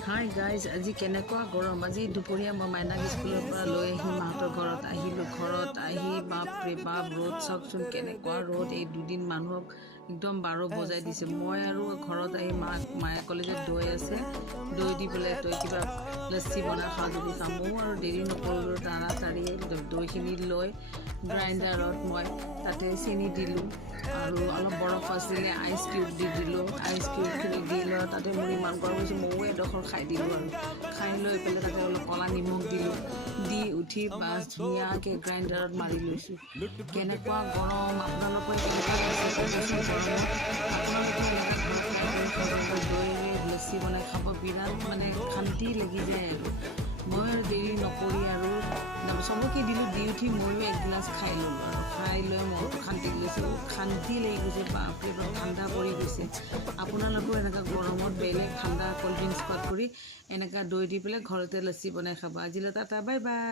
Hi guys, আজি কেনেকুৱা গৰম। আজি দুপৰীয়া মই মাইনাক স্কুলৰ পৰা লৈ আহি মাহঁতৰ ঘৰত আহিলোঁ। ঘৰত আহি বাপৰে বাপ, ৰ'দ চাওকচোন কেনেকুৱা ৰ'দ। এই দুদিন মানুহক একদম 12 বজাই দিছে। মই আৰু ঘৰত আহি মায়ে ক'লে যে দৈ আছে, দৈ দি পেলাই তই কিবা লচ্চি বনাই খাওঁ যদি খাওঁ। ময়ো আৰু দেৰি নকৰিলোঁ, তাড়াতাড়ি দৈখিনি লৈ গ্ৰাইণ্ডাৰত মই তাতে চেনি দিলোঁ আৰু অলপ বৰফ আছিলে, আইচ কিউব দি দিলোঁ। আইচ কিউবখিনি দি লৈ তাতে মোৰ ইমান গৰম হৈছে, ময়ো এডোখৰ খাই দিলোঁ আৰু খাই লৈ পেলাই তাতে অলপ ক'লা নিমখ দিলোঁ। দি উঠি বাছ ধুনীয়াকৈ গ্ৰাইণ্ডাৰত মাৰি লৈছোঁ। কেনেকুৱা গৰম, আপোনালোকে কেনেকুৱা পাইছে ক'বচোন গৰমত। আপোনালোকে এনেকুৱা ঘৰত দৈৰে লচ্চি বনাই খাব, বিৰাট মানে শান্তি লাগি যায় আৰু। মই আৰু দেৰি নকৰি আৰু চবকে দিলোঁ। দি উঠি ময়ো এগিলাচ খাই ল'লোঁ আৰু খাই লৈ মইতো শান্তি লৈছোঁ। শান্তি লাগি গৈছে, বাপৰে বাপ ঠাণ্ডা পৰি গৈছে। আপোনালোকেও এনেকুৱা গৰমত বেলেগ ঠাণ্ডা ক'ল্ড ড্ৰিংকছ খোৱাত কৰি এনেকুৱা দৈ দি পেলাই ঘৰতে লচ্চি বনাই খাব। আজিলৈ টাটা, বাই বাই।